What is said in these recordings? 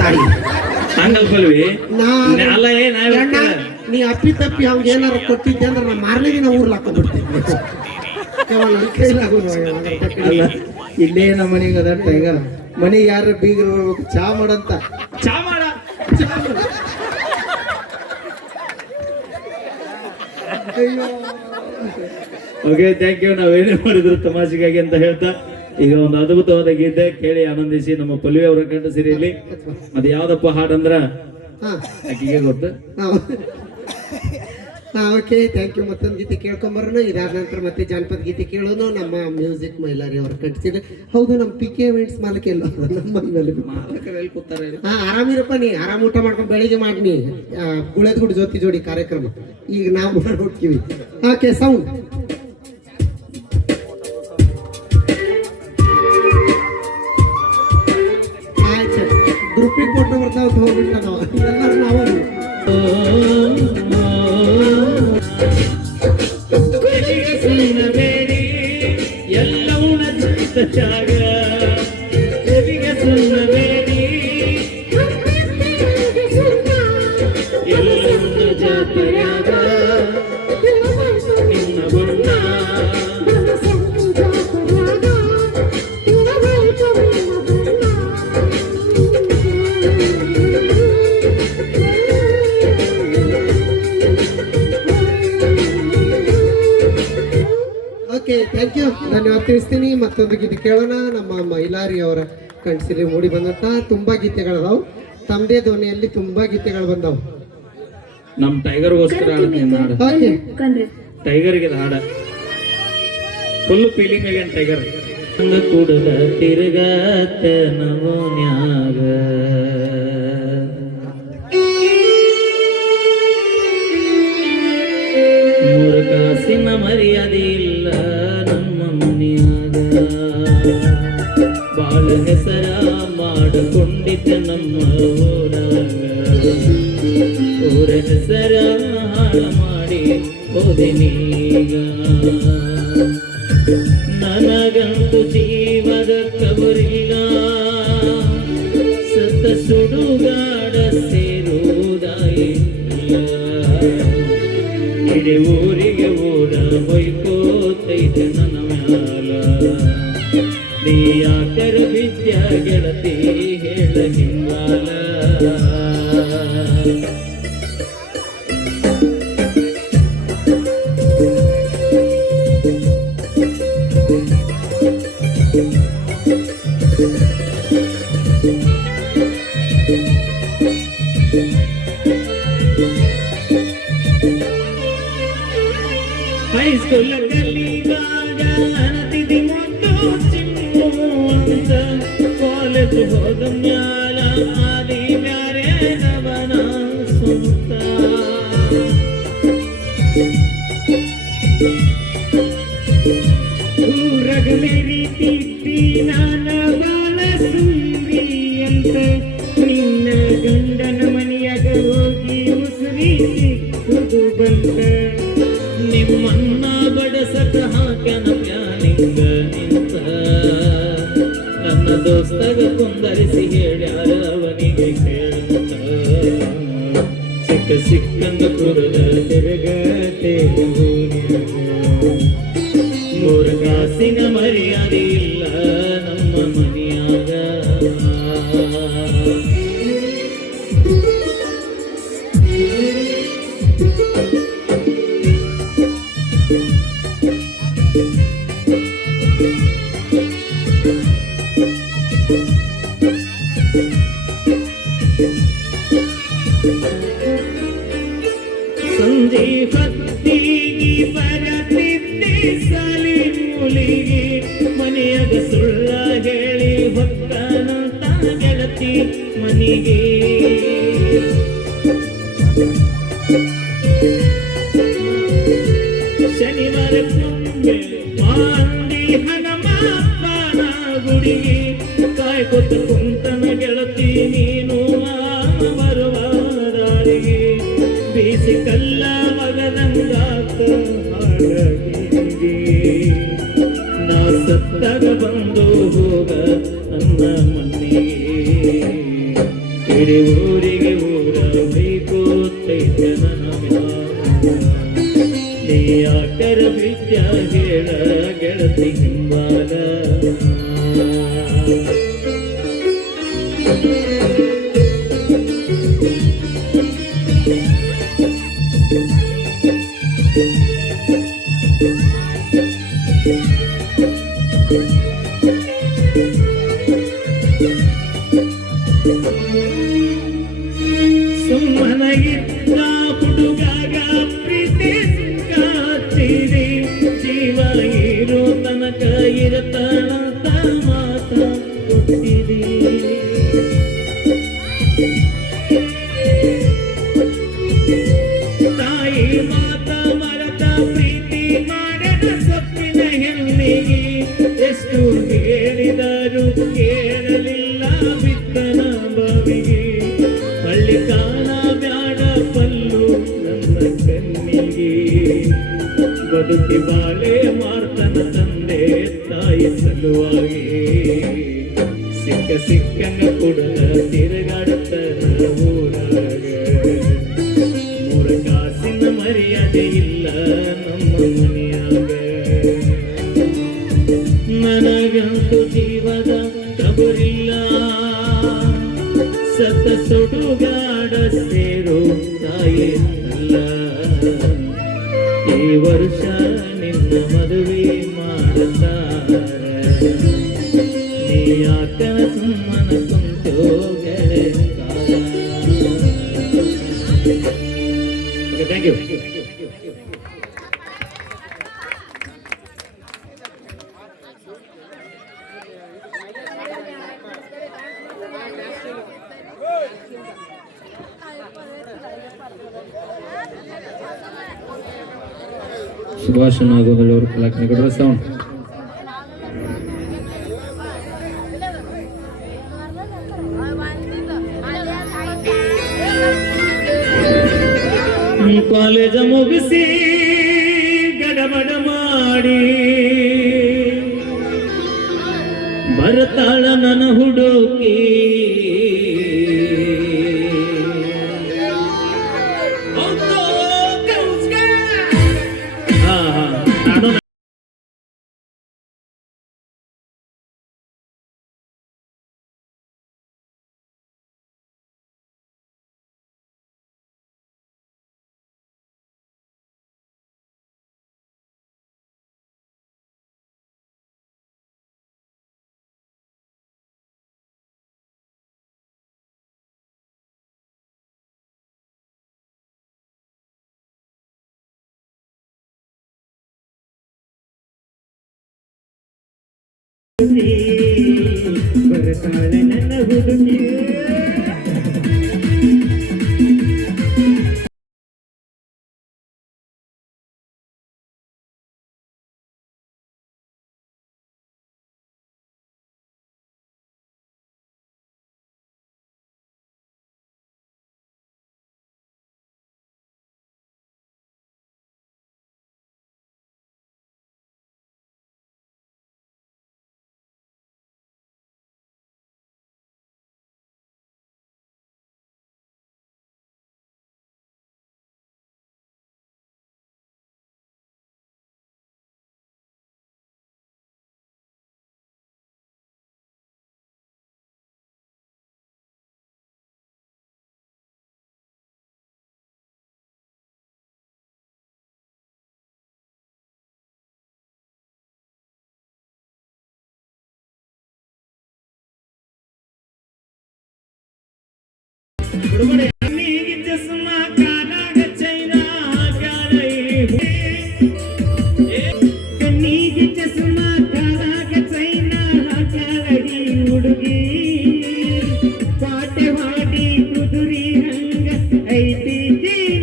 ತಾಯಿ ಹಂಗಲ್ಪಲ್ವಿ ಅಲ್ಲ ನೀ ಅಪ್ಪಿ ತಪ್ಪಿ ಅವ್ಗೆ ಏನಾರ ಕೊಟ್ಟಿದ್ದೆ ಅಂದ್ರೆ ನಾ ಮಾರ್ಲಿಗೆ ನಾ ಊರ್ಲ ಹಾಕೊಂಡ್ಬಿಡ್ತಿದ್ದೆ. ಅಲ್ಲ ಇಲ್ಲೇ ನಮ್ಮ ಮನೆಗೆ ಅದ ಟೈಗರ್ ಮನೆಗೆ ಯಾರ ಬೀಗರು ಬರ್ಬೇಕು ಚಾ ಮಾಡಂತ ಚಾ ಮಾಡ ಓಕೆ ಥ್ಯಾಂಕ್ ಯು. ನಾವೇನೇ ಮಾಡಿದ್ರು ತಮಾಷೆಗಾಗಿ ಅಂತ ಹೇಳ್ತಾ ಈಗ ಒಂದು ಅದ್ಭುತವಾದ ಗೀತೆ ಕೇಳಿ ಆನಂದಿಸಿ. ನಮ್ಮ ಪಲ್ವಿ ಅವರ ಕಂಡ ಸಿರಿಯಲ್ಲಿ ಅದು ಯಾವ್ದಪ್ಪ ಹಾಡಂದ್ರ ಆಕಿಗೆ ಗೊತ್ತು. Okay thank you. ಮತ್ತೊಂದು ಗೀತೆ ಕೇಳ್ಕೊಂಬರೋಣ. ಇದಾದ ನಂತರ ಮತ್ತೆ ಜಾನಪದ ಗೀತೆ ಕೇಳೋನು. ನಮ್ಮ ಮ್ಯೂಸಿಕ್ ಮೈಲಾರಿ ಅವ್ರ ಕಟ್ಸಿದ್ರೆ ಹೌದು. ನಮ್ಮ PK ಇವೆಂಟ್ಸ್ ಮಾಲಕ ಎಲ್ಲ ನಮ್ಮ ಕೂತಾರೆ. ಆರಾಮಿರಪ್ಪ, ನೀ ಆರಾಮ್ ಊಟ ಮಾಡ್ಕೊಂಡು ಬೆಳಿಗ್ಗೆ ಮಾಡಿ ಗುಳೆದ್ ಗುಡ್ ಜ್ಯೋತಿ ಜೋಡಿ ಕಾರ್ಯಕ್ರಮ ಈಗ ನಾವು ನೋಡ್ತೀವಿ. ಓಕೆ ಸೌಂಡ್ ಆಯ್ತು. ಗ್ರೂಪಿಗೆ ಫೋಟೋ ಬರ್ತಾವ ಹೋಗ್ಬಿಟ್ಟ ನಾವು ಎಲ್ಲರೂ ನಾವು ಎಲ್ಲವನ್ನ ಜಾಗ ಎದಿಗೆ ಸುನ್ನಬೇಡಿ ಎಲ್ಲವನ್ನ ಜಾತಯಾಗ ನಿನ್ನ ಬಣ್ಣ ಓಕೆ ಥ್ಯಾಂಕ್ ಯು. ಧನ್ಯವಾದ ತಿಳಿಸ್ತೀನಿ. ಮತ್ತೊಂದು ಗೀತೆ ಕೇಳೋಣ. ನಮ್ಮ ಮೈಲಾರಿ ಅವರ ಕಣ್ಸಿಲಿ ಮೂಡಿ ಬಂದಂತ ತುಂಬಾ ಗೀತೆಗಳದಾವು. ತಮ್ಮದೇ ಧ್ವನಿಯಲ್ಲಿ ತುಂಬಾ ಗೀತೆಗಳು ಬಂದವು. ನಮ್ ಟೈಗರ್ಗೋಸ್ಕರ ಹಾಡು. ಟೈಗರ್ಗೆ ಹಾಡ ಫುಲ್ ಫೀಲಿಂಗ್ ಆಗ್ಯಾನ ಟೈಗರ್. ಕುಡದ ತಿರುಗಾತ ನವನ್ಯಾಗ ಮೂರು ಕಾಸಿನ ಮರ್ಯಾದೆ ಇಲ್ಲ ನಮ್ಮ ಮನೆಯಾಗ. ಬಾಳ ಹೆಸರ ಮಾಡಿಕೊಂಡಿದ್ದ ನಮ್ಮ ಊರಾಗ. ಊರ ಹೆಸರ ಹಾಳ ಮಾಡಿ ಹೋದೆನೀಗ. ನನಗಂತೂ ಜೀವದ ಕಬರಿಲ್ಲ. ಸತ್ತ ಸುಡುಗಾಡ ಸೇರುವುದಾಯಿಲ್ಲ. ಇಡೀ ಊರಿಗೆ ಊರ ಹೊಯ್ಕೋತೈತೆ ನನ್ನ ಮ್ಯಾಲ. ನೀ ಯಾಕರ ವಿದ್ಯಾ ಗೆಳತಿ ಹೇಳ ಹಿಂಗಾಲ. ಹೈಸ್ಕೂಲ್ ಕಲಿಯುವಾಗ ಅನತಿದಿ ಮುಟ್ಟು ಚಿಮ್ಮು ಅಂತ. ಕಾಲೇಜ್ ಹೋದ ಮ್ಯಾಲ ಆದಿ ಬ್ಯಾರೆ ನವನ ಸ್ವಂತ. ಊರಗ ಮೆರಿತಿದ್ದಿ ನಾನ ಬಾಳ ಸುಂದ್ರಿ ಅಂತ. ನಿನ್ನ ಗಂಡನ ಮನೆಯಾಗ ಹೋಗಿ ಮುಸುರಿ ಸಿಕ್ಕುದು ಬಂತ. ನಿಮ್ಮನ್ನ ಬಡಸಕ ಹಾಕ್ಯಾನ ಪ್ಯಾನಿಂಗ ನಿಂತ. ನನ್ನ ದೋಸ್ತಗ ಕುಂದರಿಸಿ ಹೇಳ್ಯಾರ ಅವನಿಗೆ ಕೇಳ್ತ. ಸಿಕ್ಕ ಸಿಕ್ಕಂಗ ಕುರುದ ತಿರುಗತೆ ಮೂರು ಕಾಸಿನ ಮರ್ಯಾದೆ ಇಲ್ಲ ನಮ್ಮ ಮನೆಯಾಗ. ಸಂಜೆ ಹೊತ್ತಿಗೆ ಬರತಿದ್ದೆ ಸಾಲಿ ಮೂಲಿಗೆ. ಮನೆಯಾಗ ಸುಳ್ಳ ಹೇಳಿ ಹೊಕ್ಕನಂತ ಗೆಳತಿ ಮನೆಗೆ. ಶನಿವಾರ ಕುಂಬೆ ಮಾಡಿ ಹನುಮಪ್ಪನ ಗುಡಿಗೆ. ಕಾಯ್ಕೊತ ಕುಂತನ ಗೆಳತಿ ನೀನು ಬರುವ ದಾರಿಗೆ. ಬೀಸಿ ಕಲ್ಲ ಮಗನಂಗಾತ ಹಾಡಗಿಗೆ. ನಾ ಸತ್ತಾಗ ಬಂದು ಹೋಗ ನನ್ನ ಮನೆಗೆ. ಇಡೀ ಊರಿಗೆ ಊರ ಬೇಕು ನೀ ಯಾಕರ ವಿದ್ಯಾ ಹೇಳ ಗೆಳತಿ ಹಿಂಬಾಲ ಸುಮ್ಮನಗಿದ್ದ ಹುಡುಗಾಗ ಪ್ರೀತಿ ಕಾಚಿರಿ ಜೀವ ಇರೋ ತನಕ ಇರತಾನಂತ ಮಾತ ಕೊಟ್ಟಿರಿ ತಾಯಿ ಮಾತ ಮರತ ಪ್ರೀತಿ ಮಾಡದ ಸೊಪ್ಪಿನ ಹೆಣ್ಣಿಗೆ ಎಷ್ಟು ಹೇಳಿದರು ಕೇಳಲಿಲ್ಲ ಬಿತ್ತನ ಬಾವಿಗೆ ಹಳ್ಳಿ ಕಾಣ ಬ್ಯಾಡ ಪಲ್ಲು ನನ್ನ ಕಣ್ಣಿಗೆ ಬದುಕಿ ಬಾಳೆ ಮಾಡ್ತನ ತಂದೆ ತಾಯಿ ಸಲುವಾಗಿ ಸಿಕ್ಕ ಸಿಕ್ಕಂಗ ಕುಡಲ ತಿರುಗಾಡುತ್ತನ ಊರಾಗ ಮೂರ ಕಾಸಿನ ಮರ್ಯಾದೆ ಇಲ್ಲ ನಮ್ಮ ಮನೆಯಾಗ ನನಗಂತೂ ಜೀವದ ತಬರಿಲ್ಲ ಸತ ಸುಡುಗಾಡ ಸೇರು ತಾಯಿ ಅಲ್ಲ ಈ ವರ್ಷ ನಿನ್ನ ಮದುವೆ ಮಾಡುತ್ತಾರ ನೀ ಯಾಕನ ಸುಮ್ಮನ ಕುಂತು ಥ್ಯಾಂಕ್ ಯು. ಸುಭಾಷ್ ನಾಗೋದಳ್ಳಿ ಅವರು ಕಲಾಕೃತಿಗಳ ಸೌಂಡ್ ಕಾಲೇಜ ಮುಗಿಸಿ ಗಡಬಡ ಮಾಡಿ ಬರ್ತಾಳ ನನ್ನ ಹುಡುಕಿ ಬರ್ತಾಳ ನನ್ನ ಹುಡುಗಿ ಕಣ್ಣಿಗೆ ಚಸ್ಮಾ ಕಾಲಾಗ ಚೈನಾ ಕಣ್ಣಿಗೆ ಚಸ್ಮಾ ಕಾಲಾಗ ಚೈನಾ ಹಾಕಿ ಹುಡುಗಿ ಪಾಟೆ ಮಾಡಿ ಕುದುರಿ ಹಂಗ ಐತಿ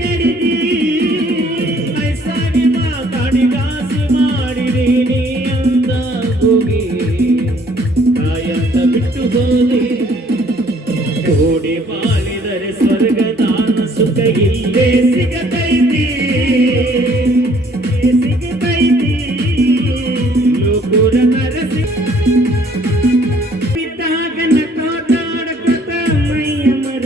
ನಡಿದಿ ಐಸಾಗಿ ಮಾತಾಡಿ ಗಾಸಿ ಮಾಡಿರಿ ನೀ ಅಂತ ಹೋಗಿ ಕಾಯಂತ ಬಿಟ್ಟು ಹೋಗಿ ಓಡಿ ಬಾಳಿದರೆ ಸ್ವರ್ಗದಾನ ಸುಖ ಇಲ್ಲೇ ಸಿಗತೈತಿ ಲೋಕುರ ನರಸಿ ಬಿದ್ದಾಗ ನಕ್ಕಾಟಾಡಕತ ಮೈಯ ಮರ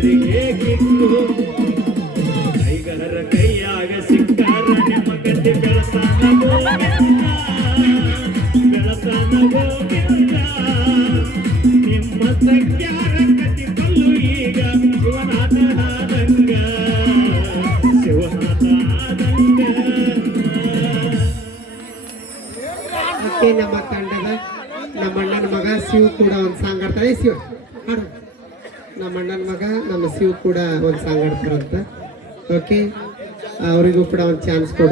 ಕೈಗಾರರಿಗೆ ಕಿಕ್ಕು ಕೈಗಾರ ಕೈಯಾಗ ಸಿಕ್ಕಾರ ನಿಮ್ಮ ಗಂಟೆ ಬೆಳಸಾನ ಗೋವಿಂದ ಬೆಳಸಾನ ಗೋವಿಂದ ನಿಮ್ಮ ಸಂಖ್ಯಾರ ಕತಿ ಕಲ್ಲು ಈಗ ಶಿವನಾಥ ಆದಂಗ ಶಿವನಾಥ ಆದಂಗ ಓಕೆ ನಮ್ಮ ತಂಡದ ನಮ್ಮ ಅಣ್ಣನ ಮಗ ಶಿವ್ ಕೂಡ ಒಂದು ಸಾಂಗ್ ಆಡ್ತಾರೆ ಶಿವ ಹಾಡು ನಮ್ಮ ಅಣ್ಣನ ಮಗ ನಮ್ಮ ಶಿವ್ ಕೂಡ ಒಂದು ಸಾಂಗ್ ಆಡ್ತಾರಂತ ಓಕೆ ಅವರಿಗೂ ಕೂಡ ಒಂದು ಚಾನ್ಸ್ ಕೊಡು